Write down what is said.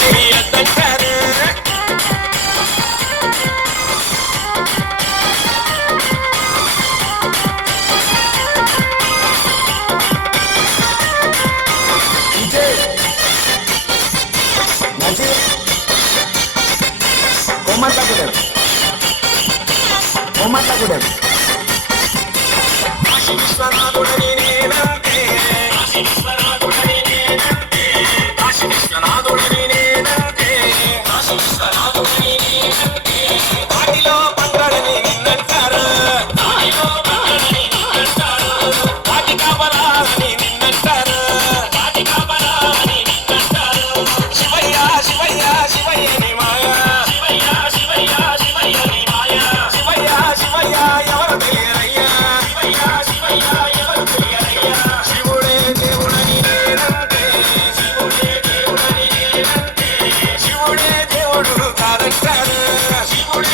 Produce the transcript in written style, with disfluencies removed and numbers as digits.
చెయ్యొద్దంటారు. కాశీ విశ్వనాథుడని నేనంటే, కాశీ విశ్వనాథుడని నేనంటే, కాశీ విశ్వనాథుడని నేనంటే, కాశీ విశ్వనాథుడని నేనంటే, వాటిలో పంగడని నిన్నంటారు, వాటిలో పంగడని నిన్నంటారు, వాటి కాపలాలని నిన్నంటారు, వాటి కాపలాలని నిన్నంటారు. శివయ్య శివయ్య శివయ్య ని మాయ, శివయ్య శివయ్య శివయ్య ని మాయ, శివయ్య శివయ్య ఎవరు తెలియరయ్యా, శివయ్య శివయ్య ఎవరు తెలియరయ్యా. శివుడే దేవుడని నేనంటే, శివుడే దేవుడని నేనంటే, శివుడే దేవుడు కాదంటారు, శివుడే